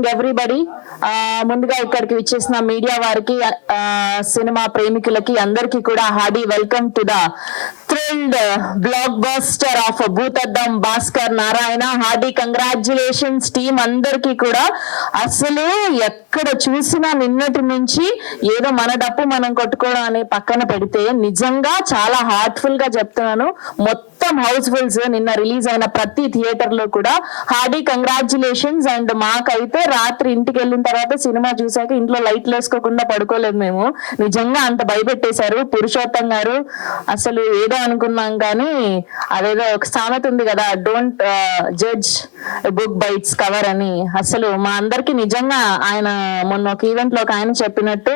Morning everybody. ముందుగా ఇక్కడికి విచ్చేసిన మీడియా వారికి, సినిమా ప్రేమికులకి అందరికీ కూడా hearty welcome to the thrilled blockbuster of Bhoothaddam Bhaskar Narayana. Hearty congratulations team అందరికీ కూడా. అసలు ఎక్కడ చూసినా నిన్నటి నుంచి ఏదో మన డప్పు మనం కొట్టుకోవడం అని పక్కన పెడితే నిజంగా చాలా హార్ట్ఫుల్ గా చెప్తున్నాను, మొత్తం హౌస్ఫుల్స్ నిన్న రిలీజ్ అయిన ప్రతి థియేటర్ లో కూడా హార్డీ కంగ్రాచులేషన్స్. అండ్ మాకైతే రాత్రి ఇంటికి వెళ్ళిన తర్వాత సినిమా చూసాక ఇంట్లో లైట్లు వేసుకోకుండా పడుకోలేదు మేము. నిజంగా అంత భయపెట్టేశారు పురుషోత్తం గారు. అసలు ఏదో అనుకున్నాం కానీ అదేదో ఒక సామెత ఉంది కదా, don't judge book by its cover అని. అసలు మా అందరికి నిజంగా ఆయన మొన్న ఒక ఈవెంట్ లో ఒక ఆయన చెప్పినట్టు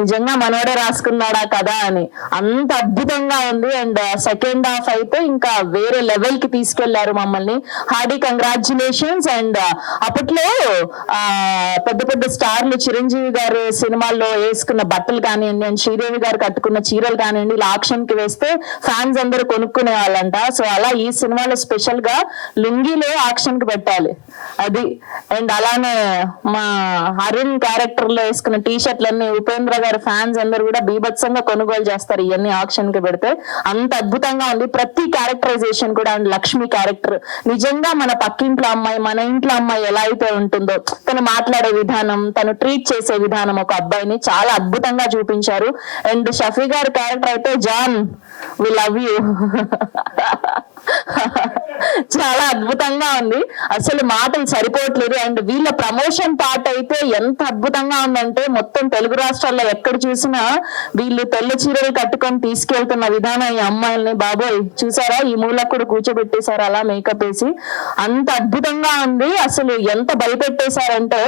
నిజంగా మనోడే రాసుకున్నాడా కదా అని, అంత అద్భుతంగా ఉంది. అండ్ సెకండ్ హాఫ్ అయితే ఇంకా వేరే లెవెల్ కి తీసుకెళ్లారు మమ్మల్ని. Hearty congratulations. అండ్ అప్పట్లో పెద్ద పెద్ద స్టార్లు చిరంజీవి గారు సినిమాల్లో వేసుకున్న బట్టలు కానివ్వండి, అండ్ శ్రీదేవి గారు కట్టుకున్న చీరలు కానివ్వండి, ఇలా ఆక్షన్ కి వేస్తే ఫ్యాన్స్ అందరూ కొనుక్కునే వాళ్ళంట. సో అలా ఈ సినిమాలో స్పెషల్ గా లుంగీలో ఆక్షన్ కి పెట్టాలి అది. అండ్ అలానే మా అరుణ్ క్యారెక్టర్ లో వేసుకున్న టీ షర్ట్లన్నీ ఉపేంద్ర గారి ఫ్యాన్స్ అందరూ కూడా బీభత్సంగా కొనుగోలు చేస్తారు ఇవన్నీ ఆక్షన్ కి పెడితే. అంత అద్భుతంగా ఉంది ప్రతి క్యారెక్టరైజేషన్ కూడా. అండ్ లక్ష్మి క్యారెక్టర్ నిజంగా మన పక్కింట్లో అమ్మాయి, మన ఇంట్లో అమ్మాయి ఎలా అయితే ఉంటుందో, తను మాట్లాడే విధానం, తను ట్రీట్ చేసే విధానం ఒక అబ్బాయిని చాలా అద్భుతంగా చూపించారు. అండ్ షఫీ గారి క్యారెక్టర్ అయితే జాన్ వి లవ్ యూ చాలా అద్భుతంగా ఉంది, అసలు మాటలు సరిపోవట్లేదు. అండ్ వీళ్ళ ప్రమోషన్ పార్ట్ అయితే ఎంత అద్భుతంగా ఉందంటే మొత్తం తెలుగు రాష్ట్రాల్లో ఎక్కడ చూసినా వీళ్ళు తెల్ల చీరలు కట్టుకొని తీసుకెళ్తున్న విధానం ఈ అమ్మాయిల్ని, బాబోయ్ చూసారా ఈ మూలకు కూడా కూర్చోబెట్టేశారు అలా మేకప్ వేసి, అంత అద్భుతంగా ఉంది. అసలు ఎంత భయపెట్టేశారంటే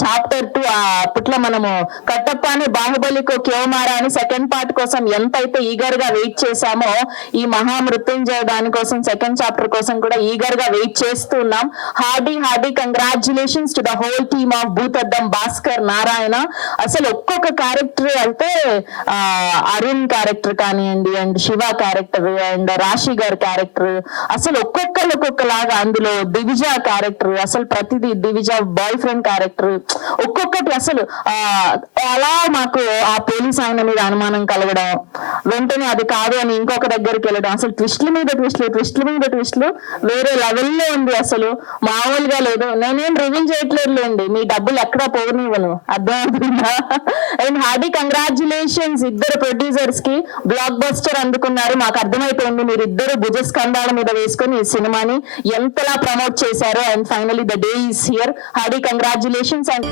చాప్టర్ 2 అప్పట్లో మనము కట్టప్ప అని బాహుబలికో క్యోమారా అని సెకండ్ పార్ట్ కోసం ఎంత అయితే ఈగర్ గా వెయిట్ చేశామో, ఈ మహామృత్యుంజయ దానికోసం సెకండ్ చాప్టర్ కోసం కూడా ఈగర్ గా వెయిట్ చేస్తున్నాం. Hearty congratulations to the whole team of Bhoothaddam Bhaskar Narayana. అసలు ఒక్కొక్క క్యారెక్టర్ అయితే అరుణ్ క్యారెక్టర్ కానివ్వండి, and Shiva character, and Rashi గారి క్యారెక్టర్, అసలు ఒక్కొక్కలాగా. అందులో దివిజ క్యారెక్టర్, అసలు ప్రతిదీ దివిజ బాయ్ ఫ్రెండ్ క్యారెక్టర్, ఒక్కొక్కటి అసలు అలా మాకు ఆ పోలీస్ ఆయన మీద అనుమానం కలగడం, వెంటనే అది కాదు అని ఇంకొక దగ్గరికి వెళ్ళడం, అసలు ట్విస్ట్ల మీద ట్విస్ట్లు వేరే లెవెల్లో ఉంది. అసలు మామూలుగా లేదు. నేనేం రివీల్ చేయట్లేదులేండి, మీ డబ్బులు ఎక్కడా పోనివ్వను, అర్థమవుతుందా? అండ్ హార్డీ కంగ్రాచులేషన్స్ ఇద్దరు ప్రొడ్యూసర్స్ కి. బ్లాక్ బస్టర్ అందుకున్నారు. మాకు అర్థమైపోయింది మీరు ఇద్దరు భుజస్కంధాల మీద వేసుకొని ఈ సినిమాని ఎంతలా ప్రమోట్ చేశారో. And finally the day is here. Hearty congratulations. And